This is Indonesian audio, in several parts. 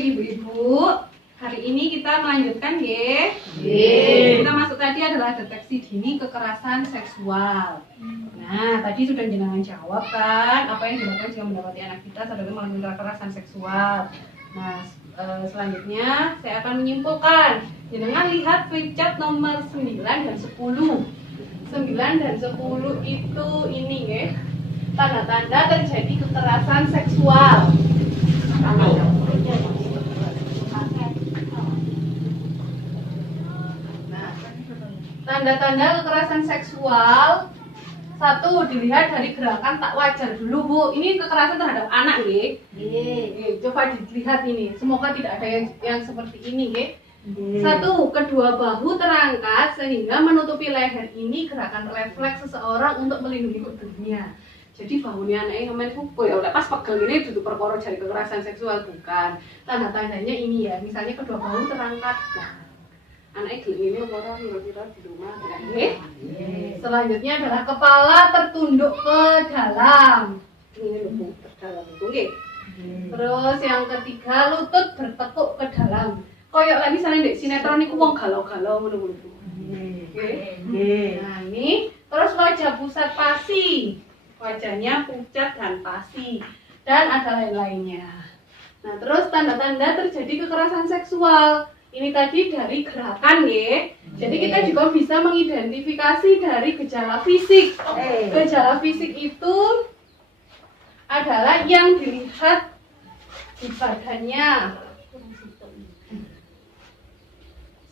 Ibu-ibu, hari ini kita melanjutkan ya. Kita masuk tadi adalah deteksi dini kekerasan seksual. Nah, tadi sudah jenengan jawab kan apa yang dilakukan jika mendapati anak kita terdapat mengalami kekerasan seksual. Nah, selanjutnya saya akan menyimpulkan. Jenengan lihat flipchart nomor 9 dan 10. 9 dan 10 itu ini ya. Tanda-tanda terjadi kekerasan seksual. Tanda-tanda kekerasan seksual. Satu, dilihat dari gerakan tak wajar dulu, Bu. Ini kekerasan terhadap anak, nggih. Coba dilihat ini. Semoga tidak ada yang seperti ini, nggih. Satu, kedua bahu terangkat sehingga menutupi leher. Ini gerakan refleks seseorang untuk melindungi tubuhnya. Jadi bahunya anaknya kemarin kupu ya udah pas pegel ini duduk perkara dari kekerasan seksual, bukan. Tanda-tandanya ini ya, misalnya kedua bahu terangkat. Nah, anaknya geleng ini orang kira-kira di rumah ya. Selanjutnya adalah kepala tertunduk ke dalam. Ini lubung terdalam itu nggih. Terus yang ketiga lutut bertekuk ke dalam. Koyok lah misalnya di sinetron niku wong galau-galau ngono lho. Nggih. Nah, ini terus wajah pusat pasi. Wajahnya pucat dan pasi dan ada lain-lainnya. Nah, terus tanda-tanda terjadi kekerasan seksual. Ini tadi dari gerakan ya. Jadi kita juga bisa mengidentifikasi dari gejala fisik. Gejala fisik itu adalah yang dilihat di badannya.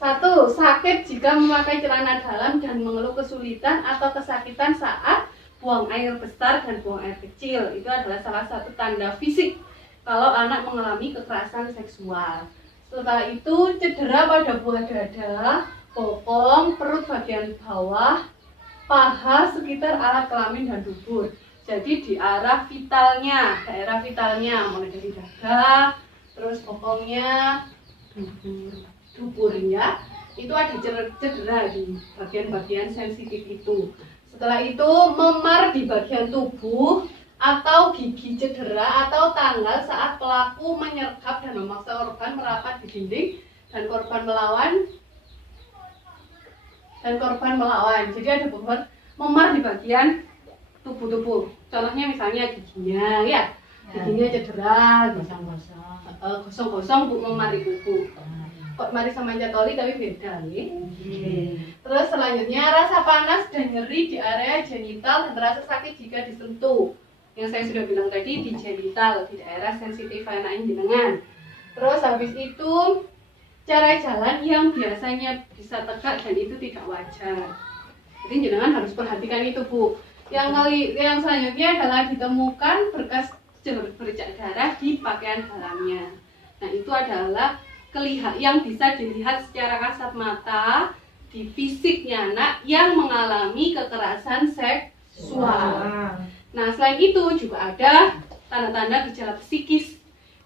Satu, sakit jika memakai celana dalam dan mengeluh kesulitan atau kesakitan saat buang air besar dan buang air kecil. Itu adalah salah satu tanda fisik kalau anak mengalami kekerasan seksual. Setelah itu cedera pada buah dada, bokong, perut bagian bawah, paha, sekitar alat kelamin dan dubur. Jadi di arah vitalnya, daerah vitalnya, mulai dari dada, terus bokongnya, duburnya, itu ada cedera di bagian-bagian sensitif itu. Setelah itu memar di bagian tubuh atau gigi cedera atau tanggal saat pelaku menyergap dan memaksa korban merapat di dinding dan korban melawan. Jadi ada memar di bagian tubuh. Contohnya misalnya giginya ya. Giginya cedera, gosong-gosong bu memar di tubuh. Kok mari sama jatoli tapi beda nih. Terus selanjutnya rasa panas dan nyeri di area genital dan terasa sakit jika disentuh. Yang saya sudah bilang tadi di genital, di daerah sensitif anak jenengan. Terus habis itu cara jalan yang biasanya bisa tegak dan itu tidak wajar. Jadi jenengan harus perhatikan itu, Bu. Yang selanjutnya adalah ditemukan bekas bercak darah di pakaian dalamnya. Nah, itu adalah yang bisa dilihat secara kasat mata di fisiknya anak yang mengalami kekerasan seksual. Nah, selain itu juga ada tanda-tanda gejala psikis.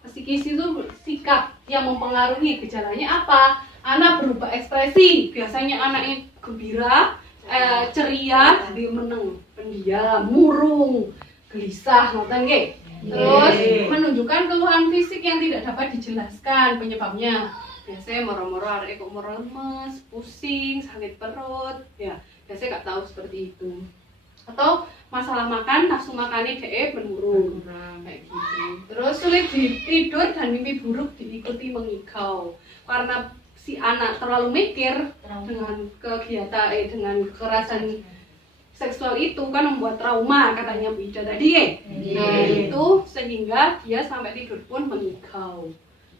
Psikis itu sikap yang mempengaruhi. Gejalanya apa? Anak berubah ekspresi. Biasanya anaknya gembira, ceria, dia meneng, pendiam, murung, gelisah, ngoten nggih. Terus menunjukkan keluhan fisik yang tidak dapat dijelaskan penyebabnya. Biasanya moro-moro arek kok moro lemes, pusing, sakit perut, ya. Biasanya nggak tahu seperti itu. Atau masalah makan, nafsu makannya menurun, kayak gitu. Terus sulit tidur dan mimpi buruk diikuti mengigau. Karena si anak terlalu mikir dengan kegiatan dengan kekerasan seksual itu kan membuat trauma katanya Bu Ida tadi ya. Nah itu sehingga dia sampai tidur pun mengigau.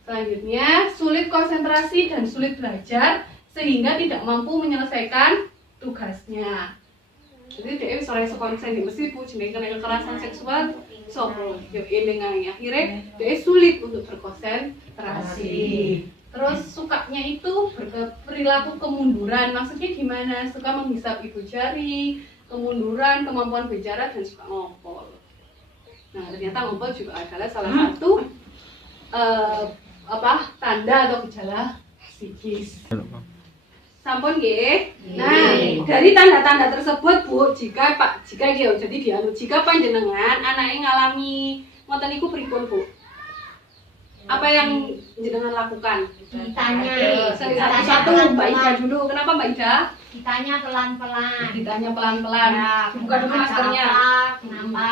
Selanjutnya sulit konsentrasi dan sulit belajar sehingga tidak mampu menyelesaikan tugasnya. Jadi dia misalnya sekonsen di mesti Bu jenenge kekerasan seksual sopo yo eling akhirnya dia sulit untuk berkonsentrasi. Terus sukanya itu berperilaku kemunduran. Maksudnya gimana? Suka menghisap ibu jari, kemunduran, kemampuan bicara dan suka ngompol. Nah, ternyata ngompol juga adalah salah satu tanda atau gejala psikis. Sampun nggih. Nah, dari tanda-tanda tersebut Bu, jika panjenengan anake ngalami ngoten niku pripun Bu? Apa yang jenengan lakukan? Ditanya. Satu-satu, Mbak Ida dulu. Kenapa Mbak Ida? Ditanya pelan-pelan. Ditanya pelan-pelan. Ya, Buka dulu ada maskernya. apa, kenapa?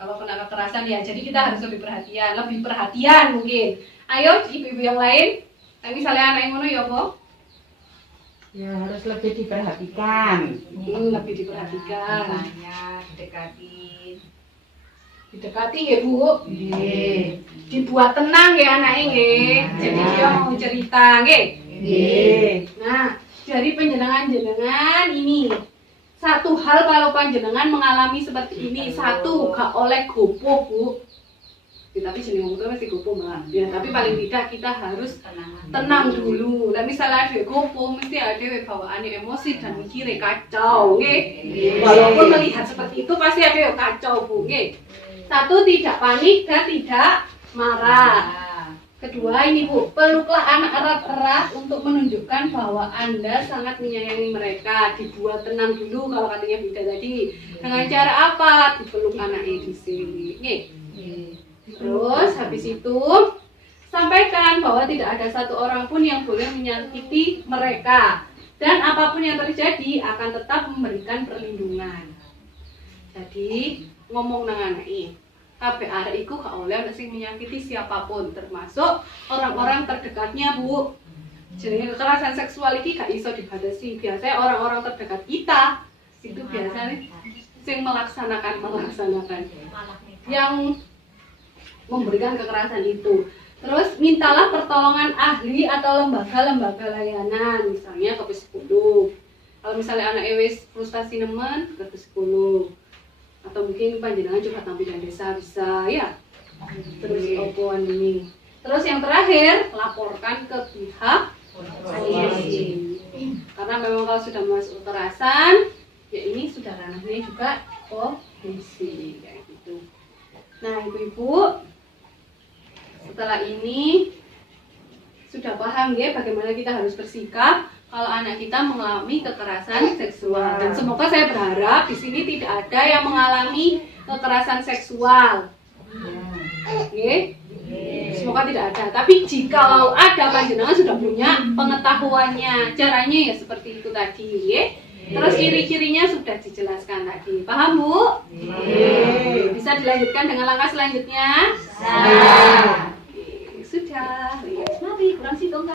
Kalau kena kekerasan ya, jadi kita harus lebih perhatian mungkin. Ayo ibu-ibu yang lain. Nah, misalnya anak yang ngono ya apa? Ya harus lebih diperhatikan. Lebih diperhatikan. Tanya, didekatin. Didekati ya Bu. Nggih. Dibuat tenang ya anaknya nggih. Jadi dia mau cerita nggih. Nggih. Nah, dari penjenengan-jenengan ini satu hal kalau panjenengan mengalami seperti ini, satu gak oleh gopoh Bu. Ya, tapi jeneng wong tua mesti gopoh Mbak. Ya, tapi paling tidak kita harus tenang dulu. Dan misalnya ada gopoh mesti ada bawaannya emosi dan mikirnya kacau, nggih. Walaupun melihat seperti itu pasti ada yang kacau Bu, nggih. Satu, tidak panik dan tidak marah. Kedua ini Bu, peluklah anak erat-erat untuk menunjukkan bahwa Anda sangat menyayangi mereka. Dibuat tenang dulu kalau katanya Bunda tadi. Dengan cara apa? Dipeluk anaknya di sini. Nih. Terus habis itu sampaikan bahwa tidak ada satu orang pun yang boleh menyakiti mereka. Dan apapun yang terjadi akan tetap memberikan perlindungan. Jadi ngomong nang anake. Kabeh arek iku gak oleh ana sing menyakiti siapapun, termasuk orang-orang terdekatnya, Bu. Jadi kekerasan seksual iki gak iso dibatasi. Biasanya orang-orang terdekat kita itu biasanya sing melaksanakan yang memberikan kekerasan itu. Terus mintalah pertolongan ahli atau lembaga-lembaga layanan, misalnya ke psikolog. Kalau misalnya anak wis frustasi nemen ke psikolog. Atau mungkin panjenengan coba tampilan desa bisa ya. Terus opoan ini. Terus yang terakhir laporkan ke pihak polisi. Karena memang kalau sudah masuk kekerasan, ya ini sudah ranahnya juga polisi kayak gitu. Nah ibu-ibu, setelah ini sudah paham ya bagaimana kita harus bersikap kalau anak kita mengalami kekerasan seksual. Dan semoga saya berharap di sini tidak ada yang mengalami kekerasan seksual. Oke? Semoga tidak ada. Tapi jikalau ada, panjenengan sudah punya pengetahuannya. Caranya ya seperti itu tadi, ya. Terus ciri-cirinya sudah dijelaskan tadi. Paham, Bu? Bisa dilanjutkan dengan langkah selanjutnya? Sudah. Mari, kurang sih dong.